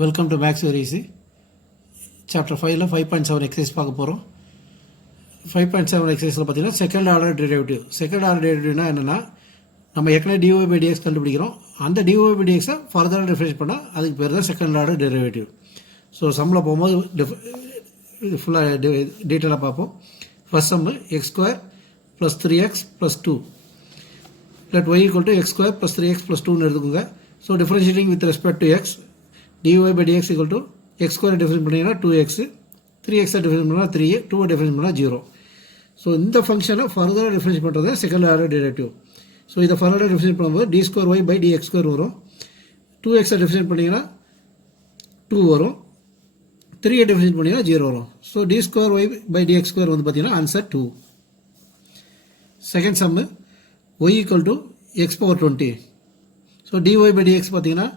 Welcome to maths very easy. Chapter 5ல் 5.7 exercise பார்க்க போகிறோம். 5.7 எக்ஸசைஸில் பார்த்தீங்கன்னா second order derivative. Second order டெரிவேட்டிவ்னா என்னென்னா, நம்ம ஏற்கனவே டிஒய் பை டிஎக்ஸ் கண்டுபிடிக்கிறோம். அந்த டிஒய் பை டிஎக்ஸை ஃபர்தராக டிஃபரன்ஸ் பண்ணால் அதுக்கு பேர் தான் செகண்ட் ஆர்டர் டெரிவேட்டிவ். ஸோ சம்மில் போகும்போது ஃபுல்லாக டீட்டெயிலாக பார்ப்போம். ஃபர்ஸ்ட் சம்மு x² + 3x + 2 let y = x² + 3x + 2ன்னு எடுத்துக்கோங்க. So differentiating with respect to X, dy by dx = x² difference பண்ணிங்கன்னா 2x, 3x டிஃபரன்ஸ் பண்ணால் 3, 2 டிஃபரன்ஸ் பண்ணால் 0. ஸோ இந்த ஃபங்க்ஷனை ஃபர்தராக டிஃபரன்ஸ் பண்ணுறது செகண்ட் ஆர்டர் டெரிவேட்டிவ். ஸோ இதை ஃபர்தராக டிஃபரன்ஸ் பண்ணும்போது d2y by dx² வரும். 2x டிஃபரன்ஸ் பண்ணிங்கன்னா 2 வரும், 3 டிஃபரன்ஸ் பண்ணிங்கன்னா 0 வரும். ஸோ d2y by dx² வந்து பார்த்தீங்கன்னா answer 2. Second Jammu y = x⁻20. So dy by dx பார்த்தீங்கன்னா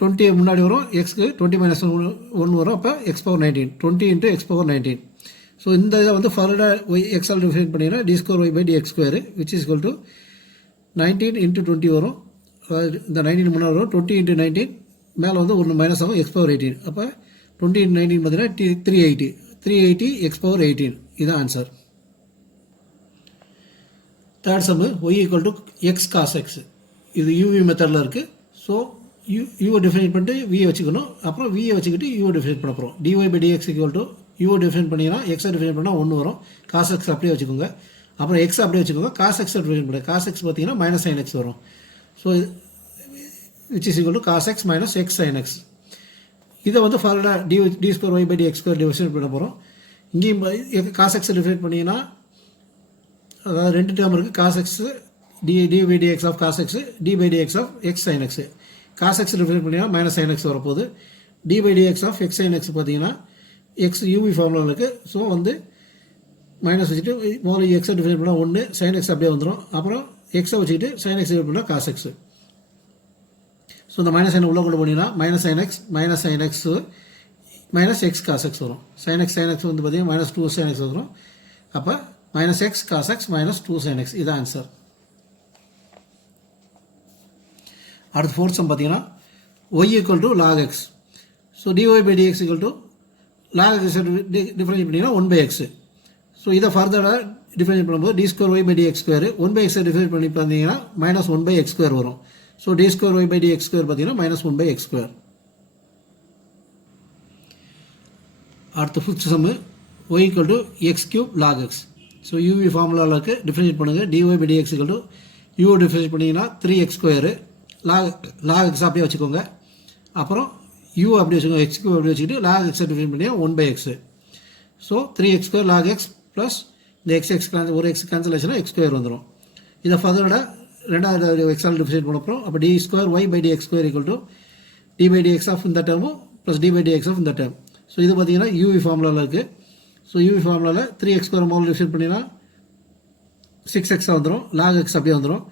20 முன்னாடி வரும், எக்ஸ்க்கு 20 - 1 வரும், அப்போ x⁻19, 20 × x⁻19. ஸோ இந்த இதை வந்து ஃபர்தராக எக்ஸால் டிஃபைன் பண்ணிங்கன்னா d2y by dx² which is equal to 19 × 20 வரும். இந்த 19 முன்னாடி வரும், 20 × 19 மேலே வந்து 1 மைனஸ் ஆகும், x⁻18. அப்போ 20 × 19 பார்த்தீங்கன்னா 380 x⁻18. இதுதான் ஆன்சர். தேர்ட் சம்மு y = x cos x. இது யூவி மெத்தடில் இருக்குது. ஸோ யூவை டிஃபைன் பண்ணிட்டு வியை வச்சுக்கணும், அப்புறம் வியை வச்சுக்கிட்டு யூவை டிஃபைன் பண்ண போகிறோம். dy by dx = யூவை டிஃபைன் பண்ணிங்கன்னா எக்ஸை டிஃபைன் பண்ணால் 1 வரும், cos x அப்படியே வச்சுக்கோங்க. அப்புறம் எக்ஸ் அப்படியே வச்சுக்கோங்க, cos x டிஃபைன் பண்ணி cos x பார்த்தீங்கன்னா -sin x வரும். So which is equal to cos x - x sin x. இதை வந்து ஃபர்தராக d2y by dx² டிஃபைன் பண்ண போகிறோம். இங்கேயும் cos x டிஃபைன் பண்ணிங்கன்னா, அதாவது 2 டேர்ம் இருக்குது, cos x d by dx of cos x, d by dx of x sin x. cos x define பண்ணிங்கன்னா -sin x வரப்போகுது. d by dx of x sin x பார்த்தீங்கன்னா x UV ஃபார்முலாவில் இருக்குது. So வந்து minus வச்சுட்டு முதல்ல எக்ஸை define பண்ணால் 1, sin x அப்படியே வந்துடும். அப்புறம் எக்ஸை வச்சுக்கிட்டு sin x டிஃபைன் பண்ணால் cos x. ஸோ இந்த -sin உள்ளே கொண்டு போனீங்கன்னா -sin x -x cos x வரும். sin x வந்து பார்த்தீங்கன்னா -2 sin x வரும். அப்போ -x cos x -2 sin x. இதுதான் ஆன்சர். அடுத்து ஃபோர்த் சம் பார்த்தீங்கன்னா y = log x. So dy by dx = log x difference பண்ணிங்கன்னா 1/x. ஸோ இதை ஃபர்தராக டிஃபரன்ஸ் பண்ணும்போது d2y by dx², 1/x difference பண்ணி பார்த்தீங்கன்னா -1/x² வரும். ஸோ d2y by dx² பார்த்தீங்கன்னா -1/x². அடுத்து ஃபிஃப்த் சம்மு y = x³ log x. So UV ஃபார்முலாவில் இருக்குது, டிஃபரன்ஸ் பண்ணுங்கள். dy by dx = u difference பண்ணிங்கன்னா 3x², log x அப்படியே வச்சுக்கோங்க. அப்புறம் u அப்படி வச்சுக்கோங்க, x³ அப்படி வச்சுக்கிட்டு log x டிஃபைன் பண்ணிங்கன்னா 1/x. So 3x² log x plus இந்த x ஒரு x கேன்சலேஷனாக x² வந்துடும். இதை ஃபர்தரோட ரெண்டாவது எக்ஸால் டிஃபைன் பண்ண போகிறோம். அப்போ d2y by dx² = d by dx of இந்த டேர்மும் plus d by dx of இந்த டேர்ம். ஸோ இது பார்த்தீங்கன்னா யூவி ஃபார்முலாவில் இருக்குது. ஸோ யூவி ஃபார்முலாவில் 3x² மோல் டிஃபைன் பண்ணிங்கன்னா 6x வந்துடும், log x அப்படியே வந்துடும்.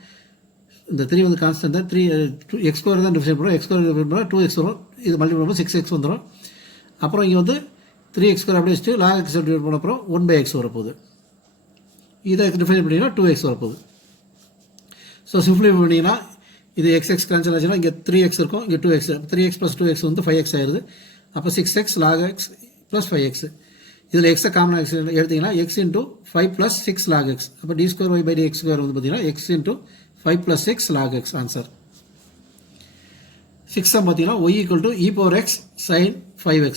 இந்த 3 வந்து கான்ஸ்டன்ட் தான், 3x² தான் டிஃபைன் பண்ணுறோம், x² டிஃபைன் பண்ணால் 2x வரும். இது மல்டிபிள் பண்ணும்போது 6x வந்துடும். அப்புறம் இங்கே வந்து 3x² அப்படியே வச்சுட்டு log x டிஃபைன் பண்ண அப்புறம் 1/x வரப்போகுது. இதை டிஃபைன் பண்ணிங்கன்னா 2x வரப்போகுது. ஸோ சிம்பிளிஃபை பண்ணிங்கன்னா இது x கேன்சல் ஆச்சுன்னா இங்கே 3x இருக்கும், இங்கே 2x, 3x + 2x வந்து 5x ஆயிடுது. அப்போ 6x log x + 5x. இதில் எக்ஸை காமன் எக்ஸ் எடுத்திங்கன்னா x × 5 + 6 log x. அப்போ d2y by dx² வந்து பார்த்தீங்கன்னா x × 5 + 6 log x ஆன்சர். 6 பார்த்தீங்கன்னா y = e⁻x sin 5x.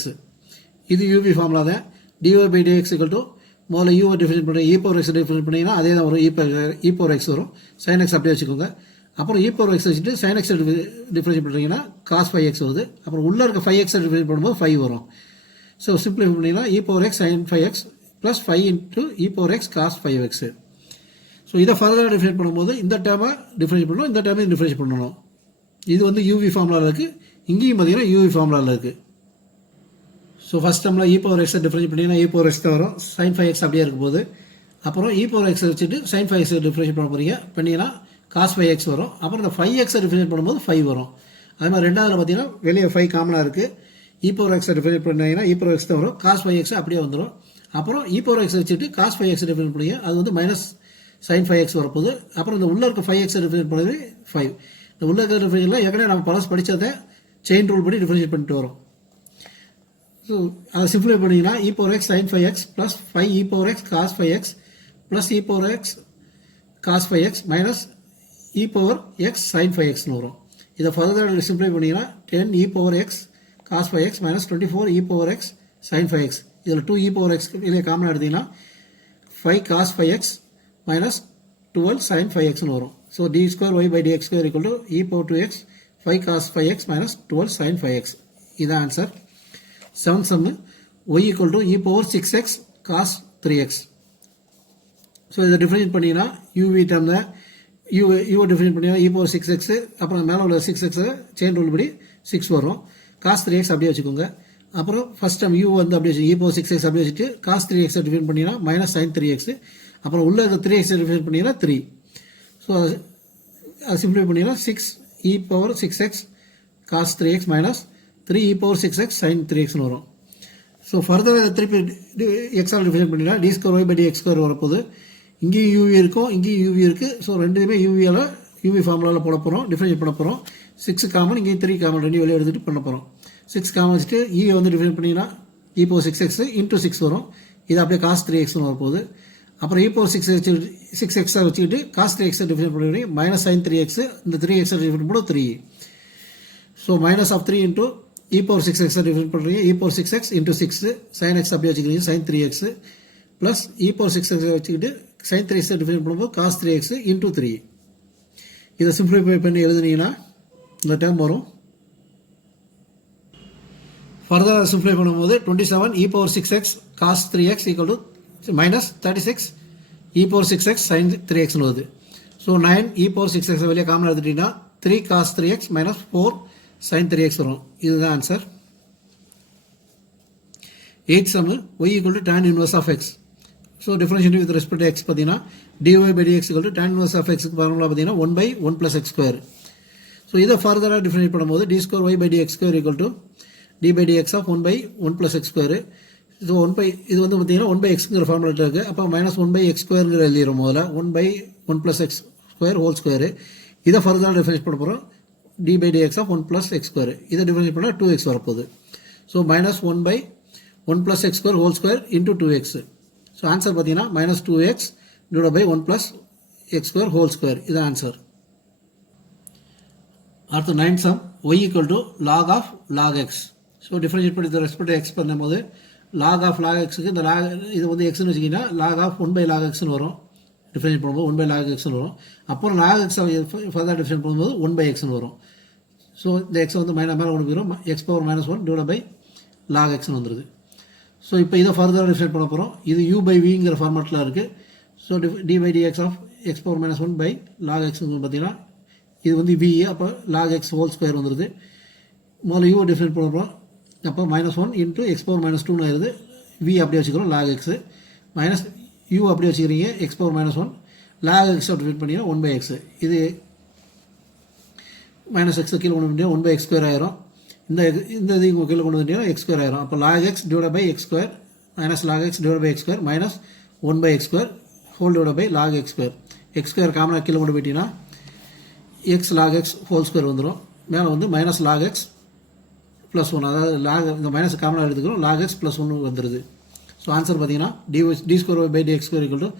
இது யூவி ஃபார்முலா தான். dy by dx முதல்ல u டிஃபைன் பண்ணி e⁻x டிஃபைன் பண்ணிங்கன்னா அதே தான் வரும், e⁻x வரும். sin x அப்படியே வச்சுக்கோங்க. அப்புறம் e⁻x வச்சுட்டு sin x டிஃபைன் பண்ணுறீங்கன்னா cos 5x வருது. அப்புறம் உள்ளே இருக்க 5x டிஃபைன் பண்ணும்போது 5 வரும். ஸோ சிம்பிளிஃபை பண்ணிங்கன்னா e⁻x sin 5x + 5 × e⁻x cos 5x. So இதை ஃபர்தராக டிஃபைன் பண்ணும்போது இந்த டேர்மை டிஃபரன்ஸ் பண்ணணும், இந்த டேர்மையும் டிஃபரன்ஸ் பண்ணணும். இது வந்து யூவி ஃபார்முலாவில் இருக்குது, இங்கேயும் பார்த்தீங்கன்னா யூவி ஃபார்முலாவில் இருக்குது. ஸோ ஃபஸ்ட் டேர்மில் e⁻x டிஃபரன்ஸ் பண்ணிங்கன்னா e⁻x தான் வரும், sin 5x அப்படியே இருக்கும்போது. அப்புறம் e⁻x வச்சுட்டு sin 5x டிஃபரன்ஸ் பண்ண போகிறீங்க, பண்ணிங்கன்னா cos 5x வரும். அப்புறம் இந்த 5x டிஃபரன்ஸ் பண்ணும்போது 5 வரும். அது மாதிரி ரெண்டாவதுல பார்த்தீங்கன்னா வெளியே 5 காமனாக இருக்குது. e⁻x டிஃபரன்ஸ் பண்ணிங்கன்னா e⁻x தான் வரும், cos 5x அப்படியே வந்துடும். அப்புறம் e⁻x வச்சுட்டு cos 5x டிஃபரன்ஸ் பண்ணிங்க, அது வந்து -sin 5x வரப்போகுது. அப்புறம் இந்த உள்ளே இருக்க 5x டிஃபரன்ஸ் பண்ணது 5. இந்த உள்ள இருக்கிற ஏற்கனவே நம்ம பலஸ் படித்ததை செயின் ரூல் படி டிஃபரன்ஷியேட் பண்ணிட்டு வரோம். ஸோ அதை சிம்பிளை பண்ணிங்கன்னா e power x sin 5x plus 5 e power x cos 5x plus e power x cos 5x minus e power x sin 5xன்னு வரும். இதை ஃபர்தர் சிம்பிளை பண்ணிங்கன்னா 10 e power x cos 5x minus 24 e power x sin 5x. இதில் 2 e power x இல்லையே காமனாக எடுத்திங்கன்னா 5 cos 5x minus 12 sin 5xன்னு வரும். So d square y by dx square equal to e power 2x 5 cos 5x minus 12 sin 5x. இதான் answer. 7th sum y equal to e power 6x cos 3x. So இதை differentiate பண்ணிங்கன்னா uv டேர்மில் u differentiate பண்ணிங்கன்னா e power 6x அப்புறம் மேலே உள்ள 6x chain rule படி 6 வரும். cos 3x அப்படியே வச்சுக்கோங்க. அப்புறம் ஃபஸ்ட் டைம் u வந்து அப்படியே வச்சு e power 6x அப்படியே வச்சுட்டு cos 3x டிஃபைன் பண்ணிங்கன்னா மைனஸ் sin 3x. அப்புறம் உள்ள 3x டிஃபைன் பண்ணிங்கன்னா 3. ஸோ அது சிம்பிளை பண்ணிங்கன்னா 6 e power 6x cos 3x minus 3 e power 6x sin 3x வரும். ஸோ ஃபர்தர் திருப்பி எக்ஸால் டிஃபைன் பண்ணினா d square y by dx square வரப்போகுது. இங்கேயும் uv இருக்கும், இங்கேயும் uv இருக்குது. ஸோ ரெண்டுமே uv ஃபார்முலாவில் போட போகிறோம், டிஃபைன் பண்ண போகிறோம். 6 காமன், இங்கேயும் 3 காமன், ரெண்டு வெளியே எடுத்துகிட்டு பண்ண போகிறோம். 6 காமன் வச்சுட்டு e வந்து டிஃபைன் பண்ணிங்கன்னா e power 6x இன்ட்டு 6 வரும். இது அப்படியே cos 3xன்னு வரப்போகுது. அப்புறம் e power 6x வச்சுக்கிட்டு cos 3x டிஃபைன் பண்ணி மைனஸ் sin 3x, இந்த 3x டிஃபைன் பண்ண 3. So minus of 3 into e power 6x define பண்ணுறீங்க, e power 6x into 6 sin x அப்படியே வச்சுக்கிறீங்க sin 3x plus e power 6x வச்சுக்கிட்டு sin 3x define பண்ணும்போது cos 3x into 3. இதை simplify பண்ணி எழுதுனீங்கன்னா இந்த டேர்ம் வரும். ஃபர்தர் சிம்பிளிஃபை பண்ணும்போது 27 e power 6x cos 3x equal to minus 36 e power 6x sin 3xன்னு வருது. ஸோ 9 e power 6x வெளியே காமனாக எடுத்துட்டீங்கன்னா 3 cos 3x minus 4 sin 3x வரும். இதுதான் answer. 8th sum y equal to tan inverse of x. So differentiate with respect to x பார்த்தீங்கன்னா dy by dx equal to tan inverse of x formula பார்த்தீங்கன்னா 1 by 1 plus x square. So இதை ஃபர்தராக differentiate பண்ணும்போது d square y by dx square equal to d by dx of 1 by 1 plus x square. So 1 by இது வந்து பார்த்தீங்கன்னா 1 by xங்கிற formulate இருக்குது. அப்போ minus 1 by x ஸ்கொயருங்கிற எழுதிடும் முதல்ல 1 by 1 plus x square whole square. இதை ஃபர்தராக டிஃபரன்ஷியேட் பண்ண போகிறோம் d by dx of 1 plus x square. இதை டிஃபரன்ஷியேட் பண்ணால் 2x வரப்போகுது. So minus 1 by 1 plus x square whole square into 2x. So answer பார்த்தீங்கன்னா minus 2x divide by 1 plus x square whole square. இது answer. அடுத்து 9th sum y equal to log of log x. So differentiate பண்ணி respect x பண்ணும்போது log of log xக்கு இந்த log இது வந்து xன்னு வச்சிங்கன்னா log of 1 by log xன்னு வரும். Differentiate பண்ணும்போது 1 by log xன்னு வரும். அப்புறம் log x ஃபர்தர் டிஃபரன்ஷியேட் பண்ணும்போது 1 by xன்னு வரும். ஸோ இந்த x வந்து மேலே கொண்டு போயிடும், x power minus 1 divide by log xன்னு வந்துடுது. ஸோ இப்போ இதை ஃபர்தராக டிஃபரன்ஷியேட் பண்ண போகிறோம். இது u by vங்கிற ஃபார்மேட்டில் இருக்குது. So d by dx of x power minus 1 by log x பார்த்தீங்கன்னா இது வந்து v, அப்போ log x ஹோல் ஸ்கொயர் வந்துடுது. முதல்ல u டிஃபரன்ஷியேட் பண்ண போகிறோம். அப்போ minus 1 into x power minus 2 ஆயிடுது. v அப்படியே வச்சுக்கிறோம் log x மைனஸ் u அப்படியே வச்சுக்கிறீங்க x power minus 1 log x define பண்ணிங்கன்னா 1 by x. இது மைனஸ் x கீழே கொண்டு வந்துட்டீங்கன்னா 1 by x ஸ்கொயர் ஆயிரும். இந்த இது இங்கே கீழே கொண்டு வந்துட்டீங்கன்னா x ஸ்கொயர் ஆயிரும். அப்போ log x divide by x square minus log x divide by x square minus 1 by x square whole divide by log x square. x square காமனாக கீழே கொண்டு போயிட்டீங்கன்னா x log x whole square வந்துடும். மேலே வந்து minus log x plus 1, அதாவது lock இந்த minus காமனாக எடுத்துக்கிறோம், log x ப்ளஸ் 1 வந்துடுது. ஸோ ஆன்சர் பார்த்தீங்கன்னா d square by dx square equal to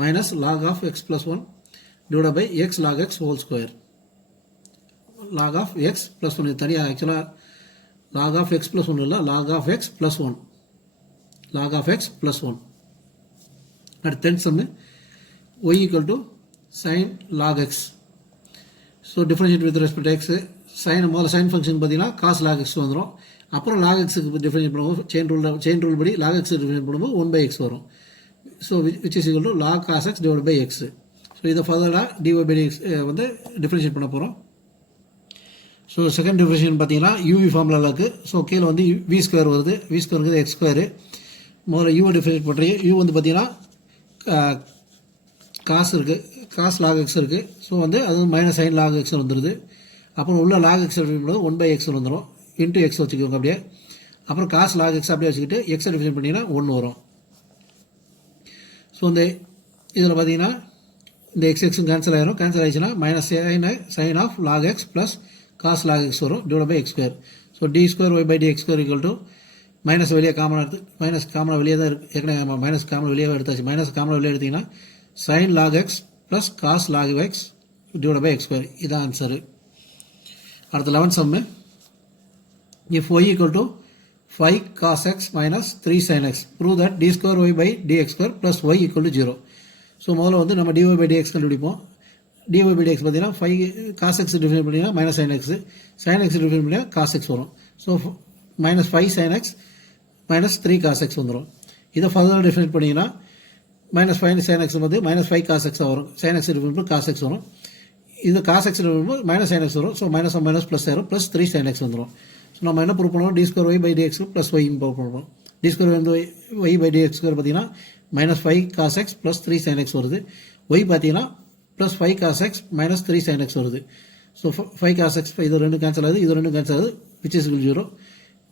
minus log of x plus 1 divide by x log x whole square. log of x plus 1 தனியாக ஆக்சுவலாக log of x plus 1 இல்லை, log of x plus 1, log of x plus 1. அடுத்து 10th sum y equal to sin log x. So differentiate with respect x sine முதல்ல sine function பார்த்தீங்கன்னா cos log x வந்துடும். அப்புறம் log எக்ஸுக்கு differentiate பண்ணும்போது chain rule படி log x differentiate பண்ணும்போது 1 by x வரும். So which is equal to log cos x divide by x. So இதை ஃபர்தராக dy by dx வந்து டிஃபரன்ஷியேட் பண்ண போகிறோம். ஸோ செகண்ட் டிஃபரன்ஷியேட் பார்த்தீங்கன்னா uv ஃபார்முலாவில் இருக்குது. ஸோ கீழே வந்து v ஸ்கொயர் வருது, v ஸ்கொயருக்கு x ஸ்கொயரு. முதல்ல u டிஃபரன்ஷியேட் பண்ணுறீங்க. u வந்து பார்த்தீங்கன்னா காசு இருக்குது, காஸ் லாக் எக்ஸ் இருக்குது. ஸோ வந்து அது மைனஸ் சைன் லாக் எக்ஸ் வந்துடுது. அப்புறம் உள்ள லாக் எக்ஸ் பண்ணும்போது 1 by x வந்துடும், இன்ட்டு எக்ஸ் வச்சுக்கோங்க அப்படியே. அப்புறம் காஸ் லாக் எக்ஸ் அப்படியே வச்சுக்கிட்டு எக்ஸை டிஃபைன் பண்ணிங்கன்னா 1 வரும். ஸோ இந்த இதில் பார்த்தீங்கன்னா இந்த எக்ஸ் எக்ஸும் கேன்சல் ஆகிடும். கேன்சல் ஆகிடுச்சுன்னா minus sine of log x plus cos log x வரும் divide by x square. So d square y by d x square equal to minus வெளியே காமனாக எடுத்து மைனஸ் காமனாக வெளியே தான் இருக்குது. ஏற்கனவே மைனஸ் காமனாக வெளியே எடுத்தாச்சு. மைனஸ் காமனாக வெளியே எடுத்திங்கன்னா sine log x plus cos log x divide by x square. இதான் ஆன்சரு. அடுத்த 11th sum. If y equal to 5 cos x minus 3 sin x, prove that d square y by dx square plus y equal to 0. So முதல்ல வந்து நம்ம dy by dx கண்டுபிடிப்போம். dy by dx பார்த்தீங்கன்னா 5 cos x define பண்ணிங்கன்னா minus sin x, sin x define பண்ணிங்கன்னா cos x வரும். So minus 5 sin x minus 3 cos x வந்துடும். இதை ஃபர்தர் டிஃபைன் பண்ணிங்கன்னா மைனஸ் 5 sin x வந்து மைனஸ் 5 cos x வரும். sin x டிஃபைன் பண்ணி cos x வரும். இது cos x டிஃபைன் பண்ணும்போது மைனஸ் sin x வரும். ஸோ மைனஸ் மைனஸ் ப்ளஸ் ஆயிரும். ப்ளஸ் 3 sin x வந்துடும். ஸோ நம்ம என்ன ப்ரூவ் பண்ணுவோம், d square y by dx plus y prove பண்ணுவோம். டி ஸ்கொயர் வந்து ஒய் பை டிஎக்ஸ் ஸ்கொயர் பார்த்தீங்கன்னா minus 5 cos x plus 3 sin x வருது. ஒய் பார்த்தீங்கன்னா plus 5 cos x minus 3 sin x வருது. ஸோ 5 cos x இது ரெண்டு cancel ஆகுது, இது ரெண்டும் கேன்சல் ஆகுது, which is 0,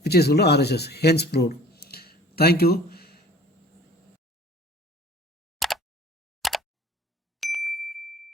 which is RHS. Hence proved. Thank you.